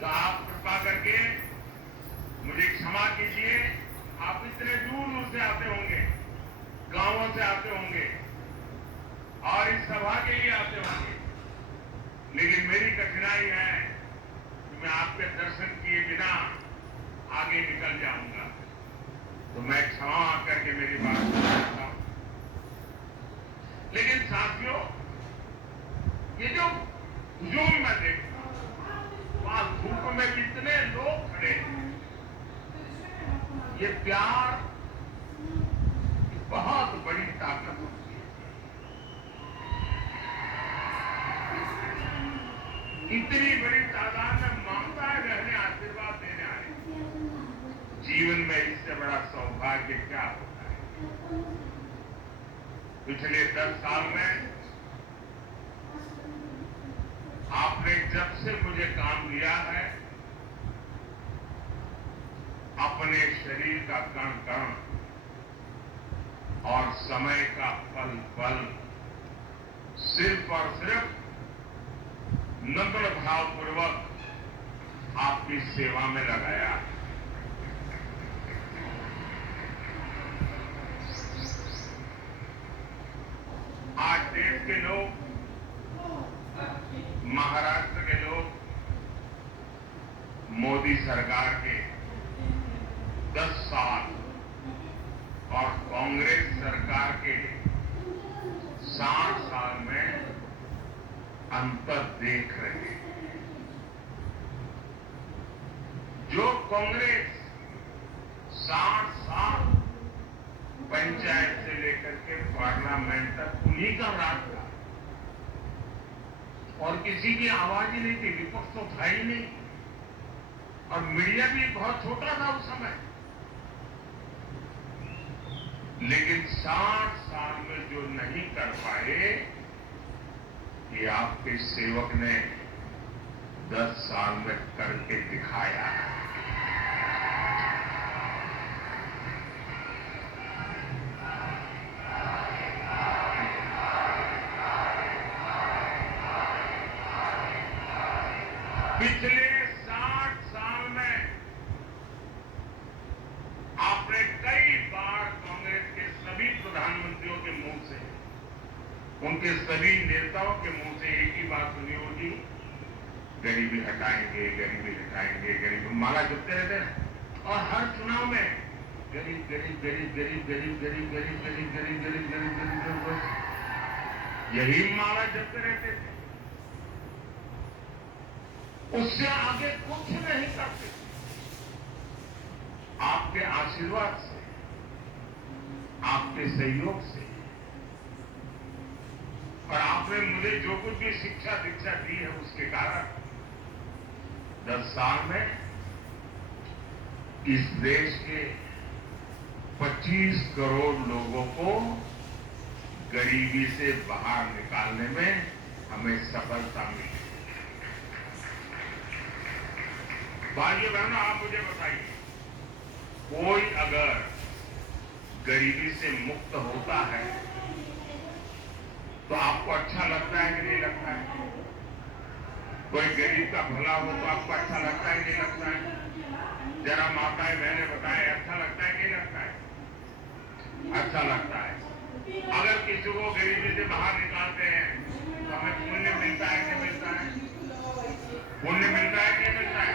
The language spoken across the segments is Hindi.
तो आप कृपा करके मुझे क्षमा कीजिए। आप इतने दूर दूर से आते होंगे, गांवों से आते होंगे और इस सभा के लिए आते होंगे, लेकिन मेरी कठिनाई है कि मैं आपके दर्शन किए बिना आगे निकल जाऊंगा। तो मैं क्षमा करके मेरी बात सुनता हूं। लेकिन साथियों, ये जो हुजूम मैं देखता हूं, वहां धूप में कितने लोग खड़े हैं। ये प्यार बहुत बड़ी ताकत होती है। इतनी बड़ी तादाद में ममता रहने, आशीर्वाद देने आए। जीवन में इससे बड़ा सौभाग्य क्या होता है। पिछले 10 साल में आपने जब से मुझे काम दिया है, अपने शरीर का कण कण और समय का पल पल सिर्फ और सिर्फ नम्र भावपूर्वक आपकी सेवा में लगाया। आज देश के लोग, महाराष्ट्र के लोग मोदी सरकार के 10 साल और कांग्रेस सरकार के 60 साल में अंतर देख रहे हैं। जो कांग्रेस 60 साल पंचायत से लेकर के पार्लियामेंट तक उन्हीं का राज था और किसी की आवाज ही नहीं थी, विपक्ष तो था ही नहीं और मीडिया भी बहुत छोटा था उस समय। लेकिन 60 साल में जो नहीं कर पाए, ये आपके सेवक ने 10 साल में करके दिखाया। पिछले 60 साल में आपने कई बार कांग्रेस के सभी प्रधानमंत्रियों के मुंह से, उनके सभी नेताओं के मुंह से एक ही बात सुनी होगी, गरीबी हटाएंगे, गरीबी हटाएंगे, गरीबी माला जपते रहते हैं। और हर चुनाव में गरीब गरीब गरीब गरीब गरीब गरीब गरीब गरीब गरीब गरीब गरीब गरीब गरीब, यही माला जपते रहते थे। उससे आगे कुछ नहीं करते। आपके आशीर्वाद से, आपके सहयोग से और आपने मुझे जो कुछ भी शिक्षा दीक्षा दी है उसके कारण 10 साल में इस देश के 25 करोड़ लोगों को गरीबी से बाहर निकालने में हमें सफलता मिली। भाइयों बहनों, आप मुझे बताइए, कोई अगर गरीबी से मुक्त होता है तो आपको अच्छा लगता है कि नहीं लगता है? कोई गरीब का भला हो तो आपको अच्छा लगता है कि नहीं लगता है? जरा माताएं बहनें बताएं, अच्छा लगता है कि नहीं लगता है? अच्छा लगता है। अगर किसी को गरीबी से बाहर निकालते हैं तो हमें पुण्य मिलता है कि मिलता है? पुण्य मिलता है कि मिलता है?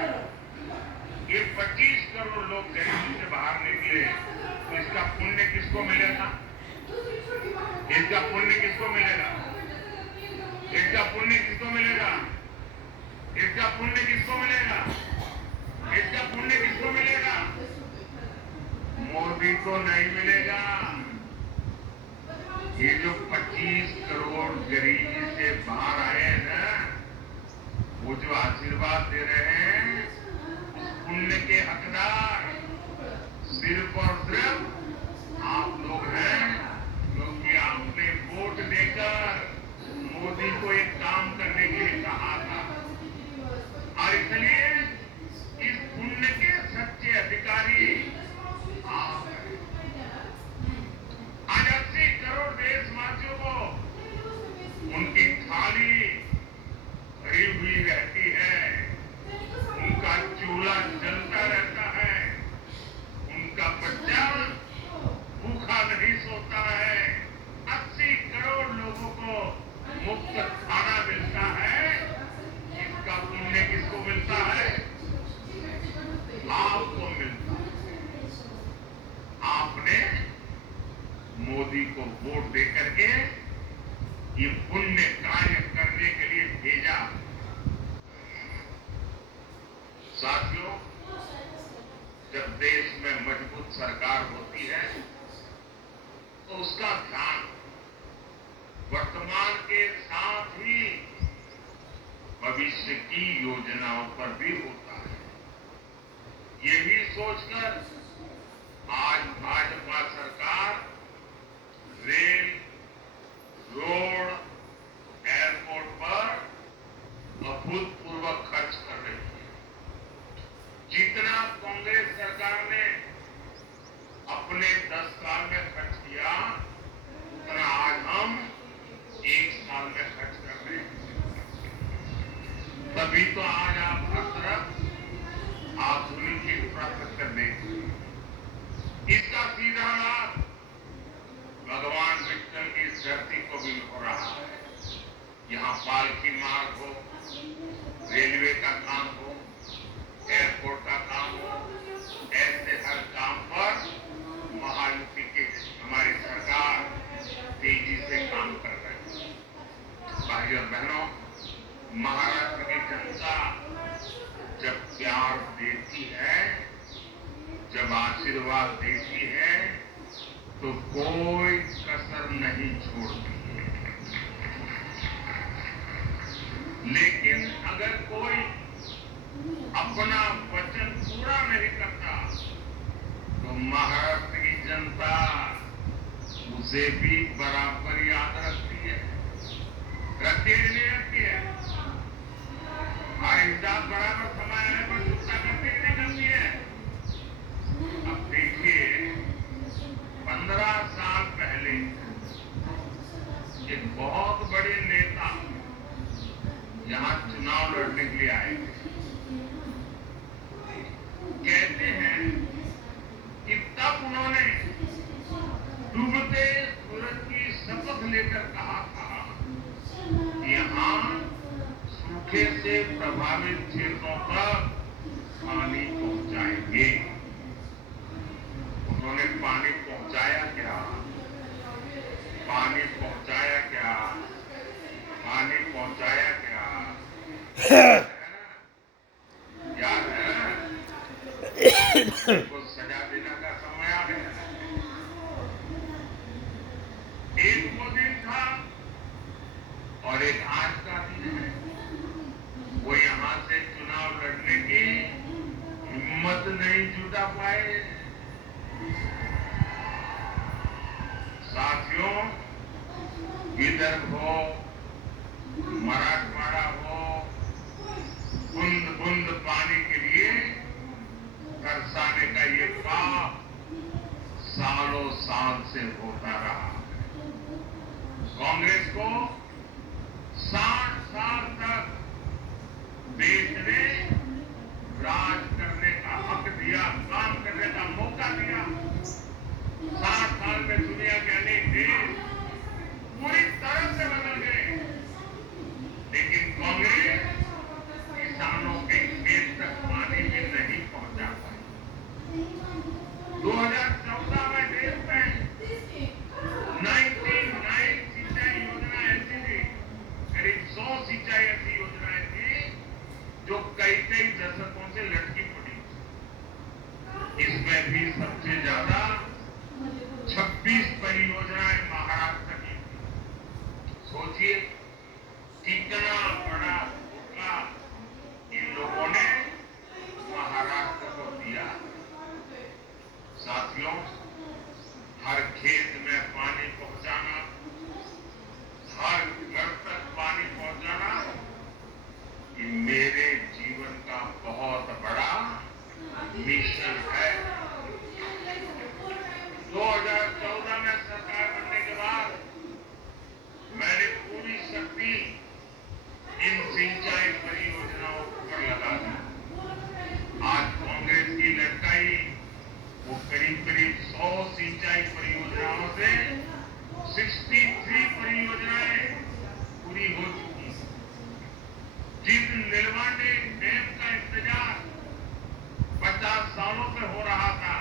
ये 25 करोड़ लोग गरीबी से बाहर निकले तो इसका पुण्य किसको मिलेगा? इसका पुण्य किसको मिलेगा? इसका पुण्य किसको मिलेगा? इसका पुण्य किसको मिलेगा? इसका पुण्य किसको मिलेगा? मोदी को नहीं मिलेगा। ये जो 25 करोड़ गरीबी से बाहर आए हैं ना, वो जो आशीर्वाद दे रहे हैं, पुण्य के हकदार सिर्फ और सिर्फ आप लोग हैं, क्योंकि आपने वोट देकर मोदी को एक काम करने के लिए कहा था। और इसलिए इस पुण्य के सच्चे अधिकारी आप हैं। आज 80 करोड़ देशवासियों को उनकी थाली भरी हुई रहती है, देश में मजबूत सरकार होती है तो उसका ध्यान वर्तमान के साथ ही भविष्य की योजनाओं पर भी होता है। यही सोचकर आज भाजपा सरकार रेल, रोड, एयरपोर्ट पर अभूतपूर्व खर्च कर रही है। जितना कांग्रेस सरकार ने अपने 10 साल में खर्च किया उतना आज हम 1 साल में खर्च कर रहे हैं। तभी तो आज आप हर तरफ आधुनिक इंफ्रास्ट्रक्चर देखें। इसका सीधा लाभ भगवान विठ्ठल की इस धरती को भी हो रहा है। यहाँ पालकी मार्ग हो, रेलवे का काम हो, एयरपोर्ट का काम हो, ऐसे हर काम पर महायुति की हमारी सरकार तेजी से काम कर रही है। भाइयों और बहनों, महाराष्ट्र की जनता जब प्यार देती है, जब आशीर्वाद देती है तो कोई कसर नहीं छोड़ती है। लेकिन अगर कोई अपना वचन पूरा नहीं करता तो महाराष्ट्र की जनता उसे भी बराबर याद रखती है, रखती है नहीं रखती है। हिसाब बराबर समय आने पर चुकता करती नहीं करती है। अब देखिए 15 साल पहले एक बहुत बड़े नेता यहाँ चुनाव लड़ने के लिए आए थे। कहते हैं कि तब उन्होंने डूबते सूरज की शपथ लेकर कहा था कि यहाँ सूखे से प्रभावित क्षेत्रों पर पानी पहुंचाएंगे। उन्होंने पानी पहुंचाया क्या? पानी पहुंचाया क्या? पानी पहुंचाया क्या? याद है? उनको सजा देने का समय आ गया। एक वो दिन था और एक आज का दिन है। वो यहाँ से चुनाव लड़ने की हिम्मत नहीं जुटा पाए। साथियों, विदर्भ हो, मराठवाड़ा हो, बूंद बूंद पानी के लिए तरसाने का ये काम सालों साल से होता रहा। कांग्रेस को 60 साल तक देश ने राज करने का हक दिया, काम करने का मौका दिया। 60 साल में दुनिया के अनेक देश पूरी तरह से बदल गए, लेकिन कांग्रेस किसानों के खेत तक पानी भी नहीं पहुंचा पाई। 2014 में देश में 99 सिंचाई योजना ऐसी थी, करीब 100 सिंचाई ऐसी योजनाएं थी जो कई दशकों से लटकी पड़ी। इसमें भी सबसे ज्यादा 26 परियोजनाएं महाराष्ट्र की थी। सोचिए कितना बड़ा धोखा इन लोगों ने महाराष्ट्र को दिया। साथियों, हर खेत में पानी पहुंचाना, हर घर तक पानी पहुंचाना, ये मेरे जीवन का बहुत बड़ा मिशन है। 2014 में सरकार बनने के बाद मैंने पूरी शक्ति इन सिंचाई परियोजनाओं पर लगा दी। आज कांग्रेस की लड़काई वो करीब 100 सिंचाई परियोजनाओं से 63 परियोजनाएं पूरी हो चुकी। जिस नीलवांडे डैम का इंतजार 50 सालों में हो रहा था,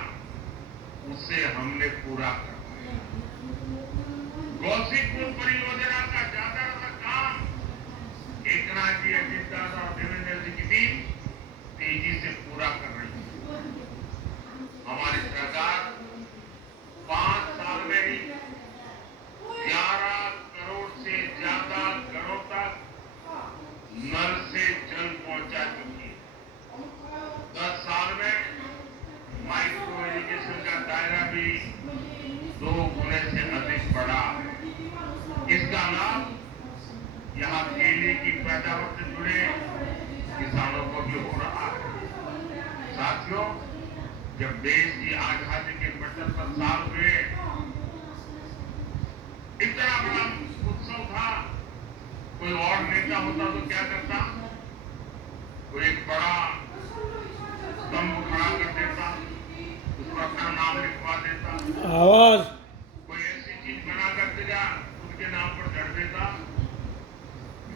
उसे हमने पूरा कर दिया। गौसीपुर परियोजना का ज्यादातर काम एकनाथ जी, अजीत दादा और देवेंद्र जी की टीम तेजी से पूरा कर रही है। पैदावार से जुड़े किसानों को भी हो रहा है। साथियों, जब देश की आजादी के 75 साल हुए, इतना बड़ा उत्सव था, कोई और नेता होता तो क्या करता? कोई एक बड़ा स्तंभ खड़ा कर देता, उस पर अपना नाम लिखवा देता, आवाज कोई ऐसी चीज बना कर देगा उनके नाम पर जड़ देता।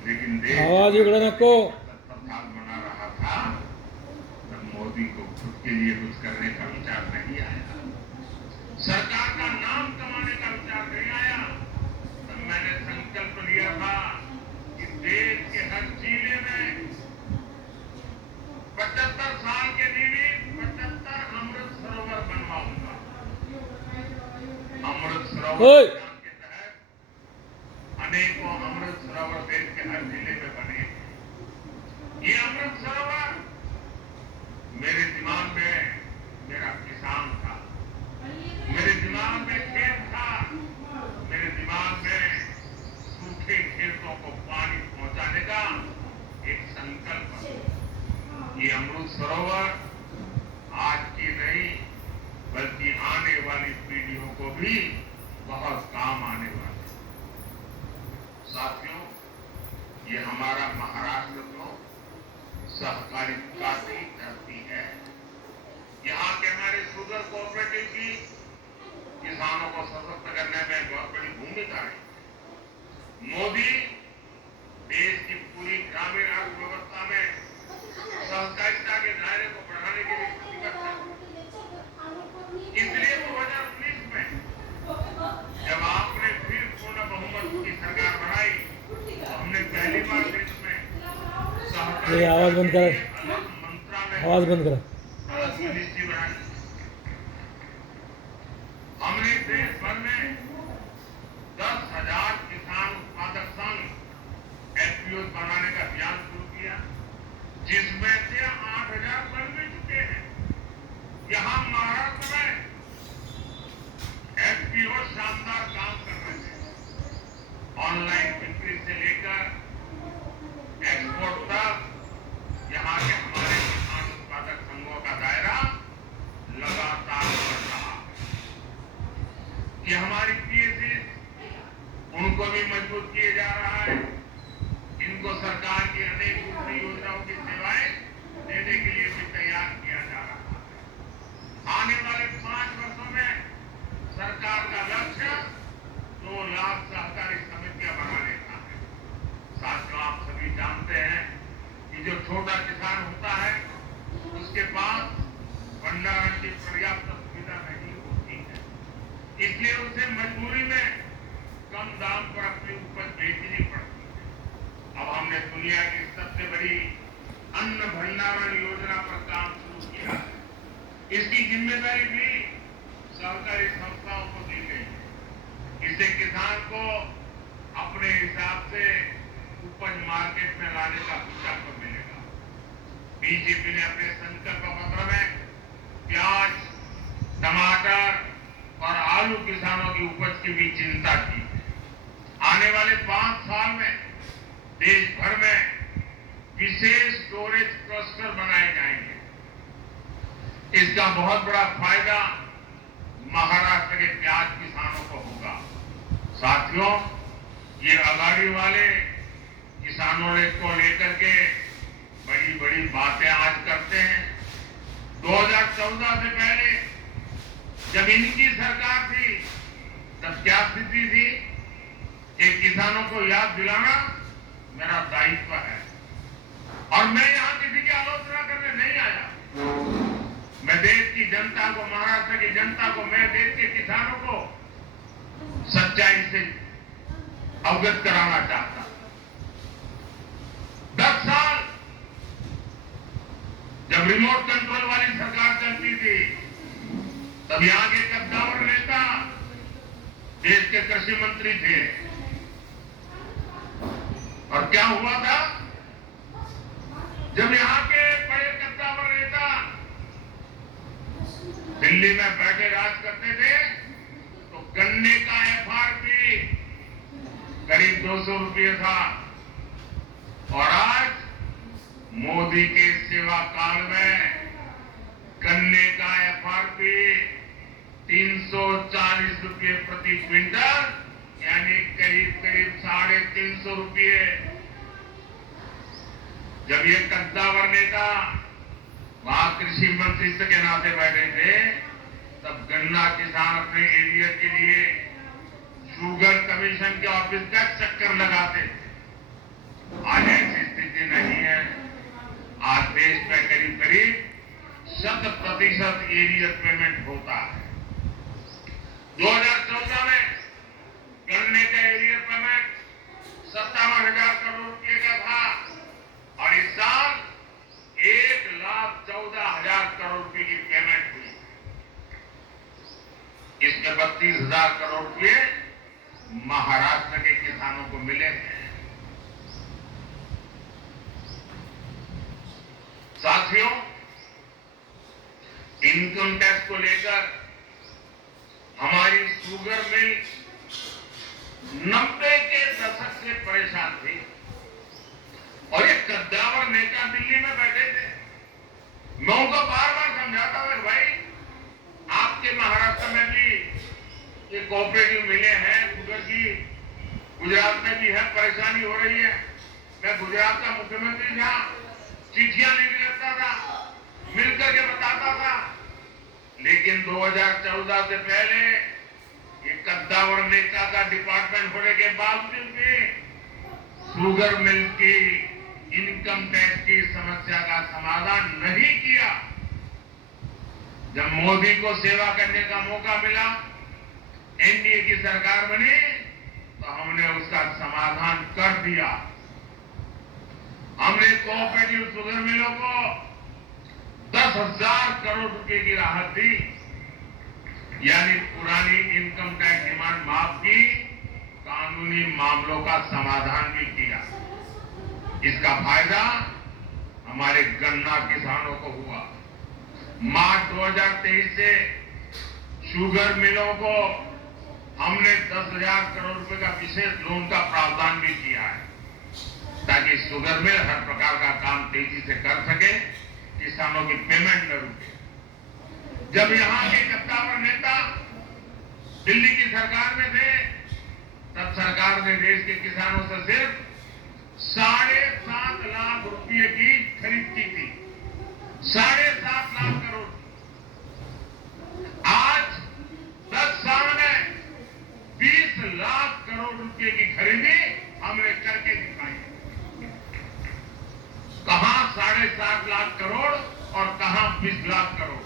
लेकिन देश आवाज उगड़े नको 70 साल मना रहा था, तब मोदी को खुद के लिए कुछ करने का विचार नहीं आया, सरकार का नाम कमाने का विचार नहीं आया। तब मैंने संकल्प लिया था कि देश के हर जिले में 75 साल के निमित्त 75 अमृत सरोवर बनवाऊंगा। अमृत सरोवर ओए। अभियान के तहत अनेकों अमृत सरोवर देश के हर जिले में बने। ये अमृत सरोवर मेरे दिमाग में मेरा किसान था, मेरे दिमाग में खेत था, मेरे दिमाग में सूखे खेतों को पानी पहुंचाने का एक संकल्प था। ये अमृत सरोवर आज की नहीं बल्कि आने वाली पीढ़ियों को भी बहुत काम आने वाले। साथियों, ये हमारा महाराष्ट्र तो सहकारिता की धरती है। यहाँ के हमारे शुगर कोऑपरेटिव की किसानों को सशक्त करने में बहुत बड़ी भूमिका है। मोदी देश की पूरी ग्रामीण अर्थव्यवस्था में सहकारिता के दायरे को बढ़ाने के लिए प्रतिबद्ध है। इसलिए 2019 में जब आपने फिर पूर्ण बहुमत की सरकार बनाई, तो हमने पहली बार देश में ये आवाज बंद कर, मंत्रालय आवाज बंद कर। अलग मिनिस्ट्री बनाई। हमने देश भर में 10,000 किसान उत्पादक संघ एफपीओ बनाने का अभियान शुरू किया, जिसमें से 8,000 बन भी चुके हैं। यहाँ महाराष्ट्र में एफपीओ शानदार काम कर रहे हैं। ऑनलाइन बिक्री से लेकर एक्सपोर्ट तक यहाँ के हमारे किसान उत्पादक संघों का दायरा लगातार बढ़ रहा है। ये हमारी पीएससी उनको भी मजबूत किए जा रहा है। इनको सरकार की अनेक दूसरी योजनाओं की सेवाएं देने के लिए भी तैयार किया जा रहा है। आने वाले 5 वर्षों में सरकार का लक्ष्य 2 लाख सहकारी समितियां बनाने का है। साथियों, आप सभी जानते हैं कि जो छोटा किसान होता है उसके पास भंडारण की पर्याप्त सुविधा नहीं होती है, इसलिए उसे मजबूरी में कम दाम पर अपनी उपज बेचनी पड़ती है। अब हमने दुनिया की सबसे बड़ी अन्न भंडारण योजना पर काम शुरू किया है। इसकी जिम्मेदारी भी सहकारी संस्थाओं को दी गई है। इससे किसान को अपने हिसाब से उपज मार्केट में लाने का विकल्प मिलेगा। बीजेपी ने अपने संकल्प पत्र में प्याज, टमाटर और आलू किसानों की उपज की भी चिंता की है। आने वाले 5 साल में देश भर में विशेष स्टोरेज क्लस्टर बनाए जाएंगे। इसका बहुत बड़ा फायदा महाराष्ट्र के प्याज किसानों को होगा। साथियों, ये अगाड़ी वाले किसानों को लेकर के बड़ी बड़ी बातें आज करते हैं। 2014 से पहले जब इनकी सरकार थी तब क्या स्थिति थी? कि किसानों को याद दिलाना मेरा दायित्व है, और मैं यहां किसी की आलोचना करने नहीं आया। मैं देश की जनता को, महाराष्ट्र की जनता को, मैं देश के किसानों को सच्चाई से अवगत कराना चाहता। 10 साल जब रिमोट कंट्रोल वाली सरकार चलती थी तब यहां के कद्दावर नेता देश के कृषि मंत्री थे, और क्या हुआ था? जब यहाँ के बड़े कद्दावर नेता दिल्ली में बैठे राज करते थे तो गन्ने का एफआरपी करीब 200 रुपये था, और आज मोदी के सेवा काल में गन्ने का एफआरपी 340 रुपये प्रति क्विंटल, यानी करीब करीब 350 रुपये। जब ये कद्दावर नेता वहां कृषि मंत्री के नाते बैठे थे, तब गन्ना किसान अपने एरिया के लिए शुगर कमीशन के ऑफिस का चक्कर लगाते थे। आज ऐसी स्थिति नहीं है। आज देश में करीब करीब 100% एरियर पेमेंट होता है। 2014 में गन्ने का एरियर पेमेंट 57,000 करोड़ रुपए का था और इस साल 1,14,000 करोड़ रुपए की पेमेंट हुई। इसमें 32,000 करोड़ रुपए महाराष्ट्र के किसानों को मिले हैं। साथियों, इनकम टैक्स को लेकर हमारी शुगर मिल 90 के दशक से परेशान थी और ये कद्दावर नेता दिल्ली में बैठे थे। मैं उनको बार बार समझाता हूं, भाई आपके महाराष्ट्र में भी ये कोऑपरेटिव मिलें हैं शुगर की, गुजरात में भी है, परेशानी हो रही है। मैं गुजरात का मुख्यमंत्री था, चिट्ठियां लिख लेता था, मिलकर के बताता था, लेकिन 2014 से पहले ये कद्दावर नेता का डिपार्टमेंट होने के बावजूद भी शुगर मिल की इनकम टैक्स की समस्या का समाधान नहीं किया। जब मोदी को सेवा करने का मौका मिला, एनडीए की सरकार बनी, तो हमने उसका समाधान कर दिया। हमने कोऑपरेटिव शुगर मिलों को 10,000 करोड़ रुपए की राहत दी, यानी पुरानी इनकम टैक्स डिमांड माफ की, कानूनी मामलों का समाधान भी किया। इसका फायदा हमारे गन्ना किसानों को हुआ। मार्च 2023 से शुगर मिलों को हमने 10,000 करोड़ रुपए का विशेष लोन का प्रावधान भी किया है, ताकि शुगर मिल हर प्रकार का काम तेजी से कर सके, किसानों की पेमेंट न रुके। जब यहाँ के कद्दावर नेता दिल्ली की सरकार में थे, तब सरकार ने देश के किसानों से सिर्फ 7.5 लाख रुपए की खरीद की थी। 7.5 लाख करोड़। आज 10 साल में 20 लाख करोड़ रुपए की खरीदी हमने करके दिखाई। कहां 7.5 लाख करोड़ और कहां 20 लाख करोड़।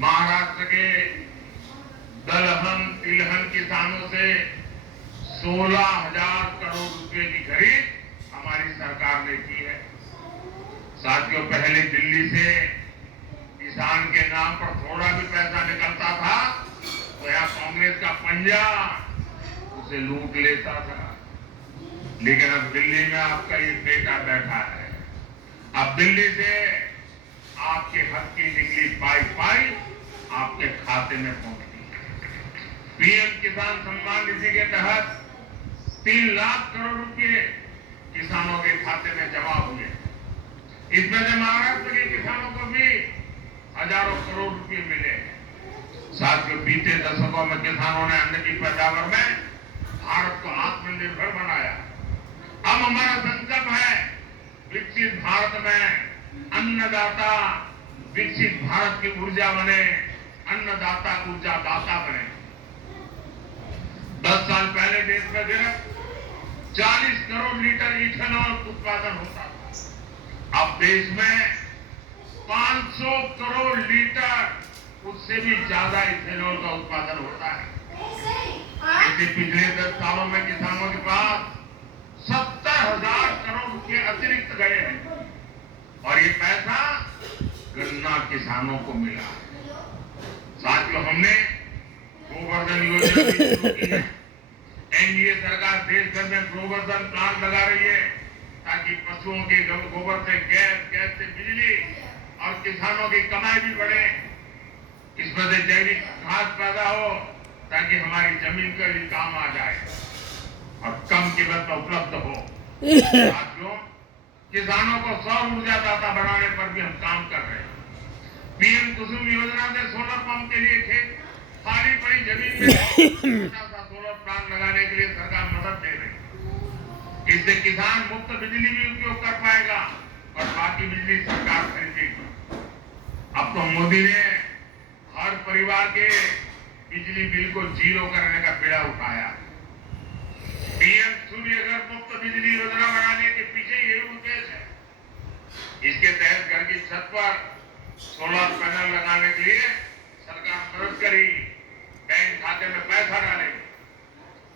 महाराष्ट्र के दलहन तिलहन किसानों से 16,000 करोड़ रुपए की खरीद हमारी सरकार ने की है। साथियों, पहले दिल्ली से किसान के नाम पर थोड़ा भी पैसा निकलता था तो यहां कांग्रेस का पंजा उसे लूट लेता था, लेकिन अब दिल्ली में आपका ये बेटा बैठा है। अब दिल्ली से आपके हक की निकली पाई आपके खाते में पहुंचती है। पीएम किसान सम्मान निधि के तहत 3 लाख करोड़ रुपए किसानों के खाते में जमा हुए। इसमें से महाराष्ट्र के किसानों को भी हजारों करोड़ रुपए मिले। साथियों, बीते दशकों में किसानों ने अन्न की पैदावार में भारत को आत्मनिर्भर बनाया। अब हमारा संकल्प है विकसित भारत में अन्नदाता विकसित भारत की ऊर्जा बने, अन्नदाता ऊर्जा दाता बने। 10 साल पहले देश में सिर्फ 40 करोड़ लीटर इथेनॉल उत्पादन होता था। अब देश में 500 करोड़ लीटर उससे भी ज्यादा इथेनॉल का उत्पादन होता है। इससे पिछले 10 सालों में किसानों के पास 70,000 करोड़ रुपए अतिरिक्त गए हैं और ये पैसा गन्ना किसानों को मिला। साथियों, हमने गोवर्धन योजना भी शुरू की है। एनडीए सरकार देश भर में गोवर्धन प्लांट लगा रही है, ताकि पशुओं के गोबर से गैस से बिजली और किसानों की कमाई भी बढ़े। इसमें से जैविक खाद पैदा हो, ताकि हमारी जमीन का भी काम आ जाए और कम कीमत में उपलब्ध हो। साथियों, किसानों को सौर ऊर्जा दाता बनाने पर भी हम काम कर रहे हैं। पीएम कुसुम योजना से सोलर पंप के लिए खेत खाली पड़ी जमीन में छोटा सा सोलर प्लांट लगाने के लिए सरकार मदद दे रही है। इससे किसान मुफ्त बिजली भी उपयोग कर पाएगा और बाकी बिजली सरकार खरीदेगी। अब तो मोदी ने हर परिवार के बिजली बिल को जीरो करने का बीड़ा उठाया। पीएम सूर्य घर मुफ्त बिजली योजना बनाने के पीछे यही उद्देश्य है। इसके तहत घर की छत पर सोलर पैनल लगाने के लिए सरकार मदद करेगी, बैंक खाते में पैसा डालेगी।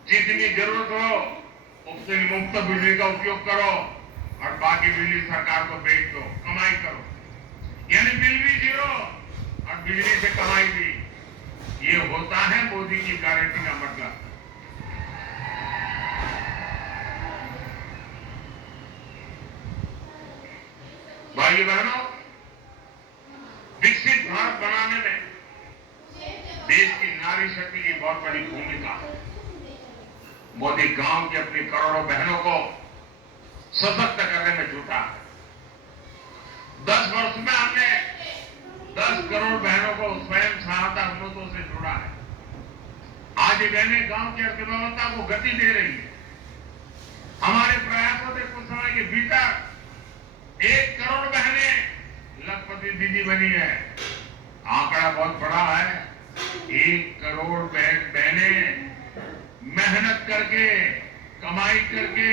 जितनी जरूरत हो उतनी मुफ्त बिजली का उपयोग करो और बाकी बिजली सरकार को बेच दो, कमाई करो। यानी बिल भी जीरो और बिजली से कमाई भी। ये होता है मोदी की गारंटी का मतलब। भाइयों बहनों, विकसित भारत बनाने में देश की नारी शक्ति की बहुत बड़ी भूमिका है। मोदी गांव की अपनी करोड़ों बहनों को सशक्त करने में जुटा है। 10 वर्ष में हमने 10 करोड़ बहनों को स्वयं सहायता समूहों से जोड़ा है। आज ये बहनें गांव की अर्थव्यवस्था को गति दे रही है। हमारे प्रयासों से कुछ समय के भीतर 1 करोड़ बहनें लखपति दीदी बनी है। आंकड़ा बहुत बड़ा है। 1 करोड़ बहनें मेहनत करके, कमाई करके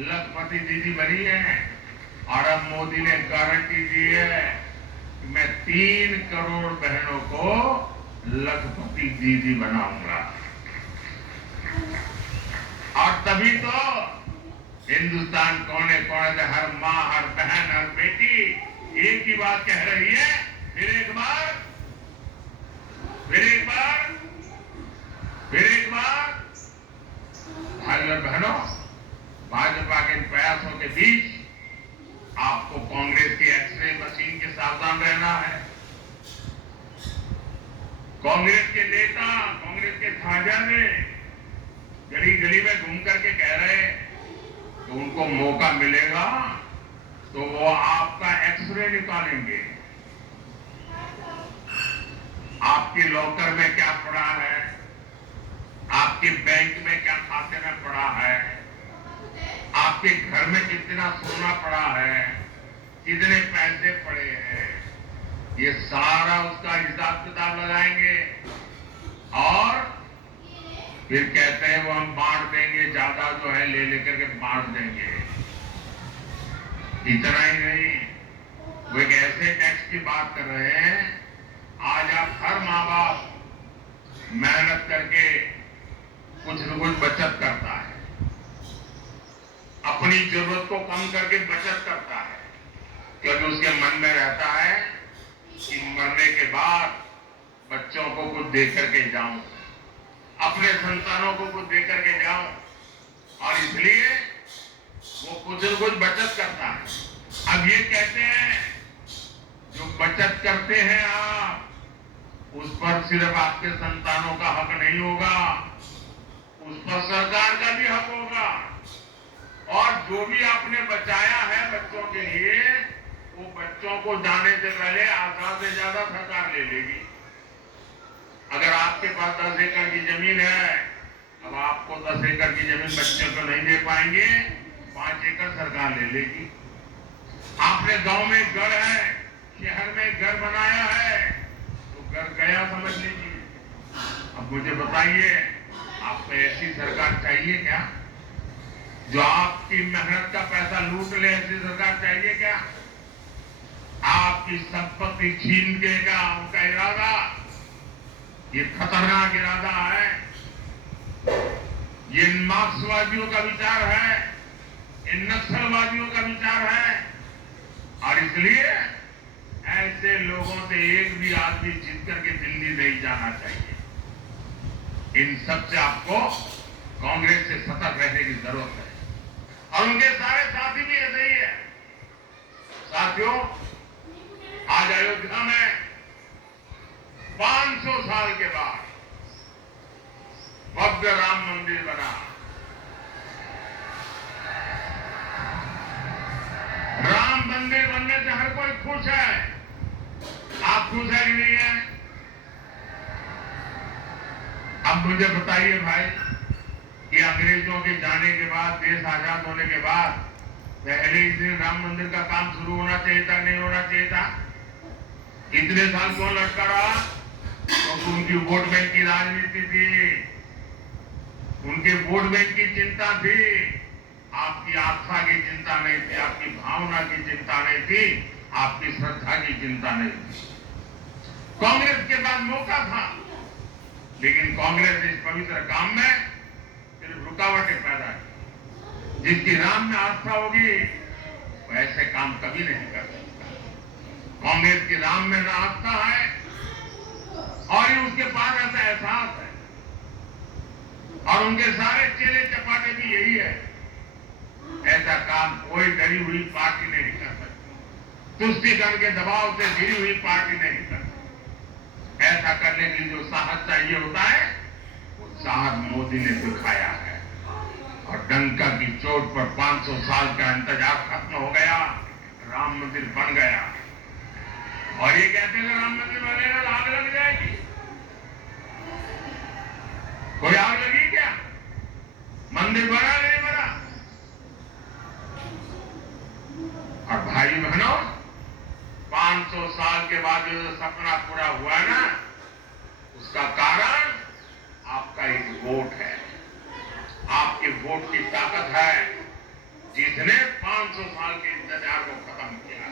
लखपति दीदी बनी है। और अब मोदी ने गारंटी दी है कि मैं 3 करोड़ बहनों को लखपति दीदी बनाऊंगा। और तभी तो हिंदुस्तान कोने कोने से हर माँ, हर बहन, हर बेटी एक ही बात कह रही है, फिर एक बार, फिर एक बार, फिर एक बार। भाइयों और बहनों, भाजपा के प्रयासों के बीच आपको कांग्रेस की एक्सरे मशीन के सावधान रहना है। कांग्रेस के नेता, कांग्रेस के खाजाने गली गली में घूम करके कह रहे हैं तो उनको मौका मिलेगा तो वो आपका एक्सरे निकालेंगे। आपके लॉकर में क्या पड़ा है, आपके बैंक में क्या खाते में पड़ा है, आपके घर में कितना सोना पड़ा है, कितने पैसे पड़े हैं, ये सारा उसका हिसाब किताब लगाएंगे। और फिर कहते हैं वो हम बांट देंगे, ज्यादा जो है ले लेकर के बांट देंगे। इतना ही नहीं, वो एक ऐसे टैक्स की बात कर रहे हैं। आज आप हर माँ बाप मेहनत करके कुछ न कुछ बचत करता है, अपनी जरूरत को कम करके बचत करता है, क्योंकि उसके मन में रहता है कि मरने के बाद बच्चों को कुछ दे करके जाऊं, अपने संतानों को कुछ दे करके जाऊं। और इसलिए वो कुछ न कुछ बचत करता है। अब ये कहते हैं जो बचत करते हैं आप, उस पर सिर्फ आपके संतानों का हक नहीं होगा, उस पर सरकार का भी हक होगा। और जो भी आपने बचाया है बच्चों के लिए, वो बच्चों को जाने से पहले आधा से ज्यादा सरकार ले लेगी। अगर आपके पास 10 एकड़ की जमीन है, अब आपको 10 एकड़ की जमीन बच्चों को नहीं दे पाएंगे, 5 एकड़ सरकार ले लेगी। आपने गांव में घर है, शहर में घर बनाया है, तो घर गया समझ लीजिए। अब मुझे बताइए, आपको ऐसी सरकार चाहिए क्या जो आपकी मेहनत का पैसा लूट ले? ऐसी सरकार चाहिए क्या? आपकी संपत्ति छीन देगा उनका इरादा, ये खतरनाक इरादा है। ये मार्क्सवादियों का विचार है, इन नक्सलवादियों का विचार है। और इसलिए ऐसे लोगों से एक भी आदमी जीत करके दिल्ली नहीं जाना चाहिए। इन सब से आपको कांग्रेस से सतर्क रहने की जरूरत है। और उनके सारे साथी भी ऐसे ही है। साथियों, आज अयोध्या में 500 साल के बाद भव्य राम मंदिर बना। राम मंदिर बनने से हर कोई खुश है। आप खुश है कि नहीं है? अब मुझे बताइए भाई कि अंग्रेजों के जाने के बाद, देश आजाद होने के बाद पहले ही दिन राम मंदिर का काम शुरू होना चाहिए था, नहीं होना चाहिए था? इतने साल क्यों लटका रहा? क्योंकि उनकी वोट बैंक की राजनीति थी, उनके वोट बैंक की चिंता थी, आपकी आस्था की चिंता नहीं थी, आपकी भावना की चिंता नहीं थी, आपकी श्रद्धा की चिंता नहीं थी। कांग्रेस के पास मौका था, लेकिन कांग्रेस इस पवित्र काम में सिर्फ रुकावटें पैदा की। जिसकी राम में आस्था होगी वो ऐसे काम कभी नहीं कर सकता। कांग्रेस की राम में न आस्था है और ये उसके पास ऐसा एहसास है, और उनके सारे चेले चपाटे भी यही है। ऐसा काम कोई डरी हुई पार्टी नहीं कर सकती, तुष्टिकरण के दबाव से घिरी हुई पार्टी नहीं कर सकती। ऐसा करने के लिए जो साहस चाहिए होता है, वो साहस मोदी ने दिखाया है। और डंका की चोट पर 500 साल का इंतजार खत्म हो गया, राम मंदिर बन गया। और ये कहते हैं राम मंदिर बनेगा तो आग लग जाएगी। कोई आग लगी क्या? मंदिर बना नहीं बना? और भाई बहनों, 500 साल के बाद जो सपना पूरा हुआ ना, उसका कारण आपका एक वोट है, आपके वोट की ताकत है, जिसने 500 साल के इंतजार को खत्म किया।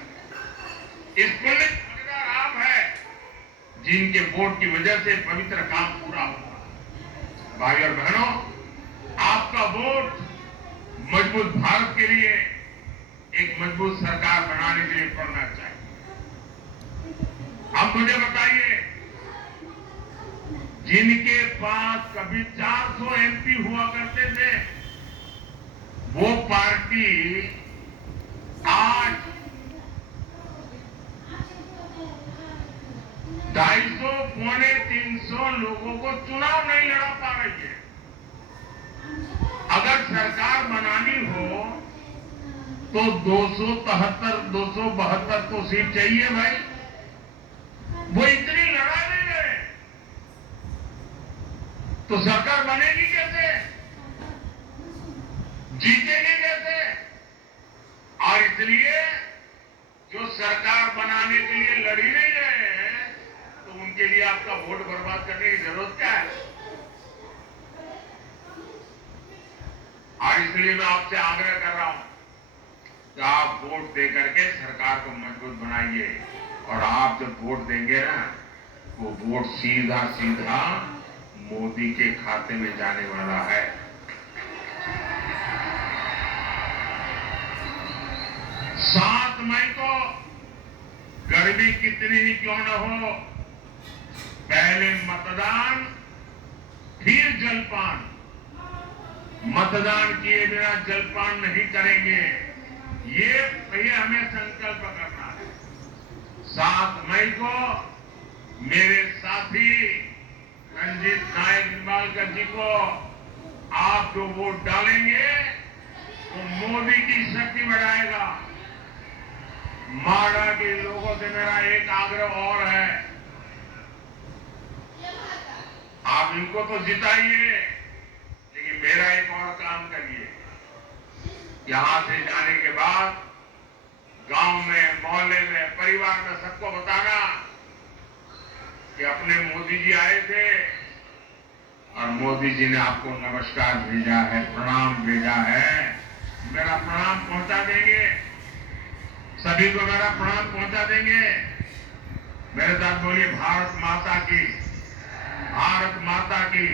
इस पुण्य भागीदार आप है, जिनके वोट की वजह से पवित्र काम पूरा हुआ। भाई और बहनों, आपका वोट मजबूत भारत के लिए, एक मजबूत सरकार बनाने के लिए पड़ना चाहिए। अब मुझे बताइए, जिनके पास कभी 400 एमपी हुआ करते थे, वो पार्टी आज 250, 350 लोगों को चुनाव नहीं लड़ा पा रही है। अगर सरकार बनानी हो तो 273, 272 तो सीट चाहिए भाई। वो इतनी लड़ा नहीं रहे तो सरकार बनेगी कैसे, जीतेगी कैसे? और इसलिए जो सरकार बनाने के लिए लड़ ही नहीं रहे हैं, तो उनके लिए आपका वोट बर्बाद करने की जरूरत क्या है? और इसलिए मैं आपसे आग्रह कर रहा हूं कि आप वोट दे करके सरकार को मजबूत बनाइए। और आप जब वोट देंगे ना, वो वोट सीधा सीधा मोदी के खाते में जाने वाला है। 7 मई को गर्मी कितनी ही क्यों न हो, पहले मतदान फिर जलपान। मतदान किए बिना जलपान नहीं करेंगे, ये हमें संकल्प करना है। 7 मई को मेरे साथी रंजीत नायक निंबालकर जी को आप जो वोट डालेंगे, वो मोदी की शक्ति बढ़ाएगा। माडा के लोगों से मेरा एक आग्रह और है, आप इनको तो जिताइए, लेकिन मेरा एक और काम करिए। यहां से जाने के बाद गांव में, मोहल्ले में, परिवार में सबको बताना कि अपने मोदी जी आए थे और मोदी जी ने आपको नमस्कार भेजा है, प्रणाम भेजा है। मेरा प्रणाम पहुंचा देंगे, सभी को मेरा प्रणाम पहुंचा देंगे। मेरे साथ बोलिए, भारत माता की, भारत माता की,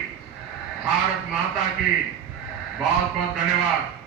भारत माता की। बहुत बहुत धन्यवाद।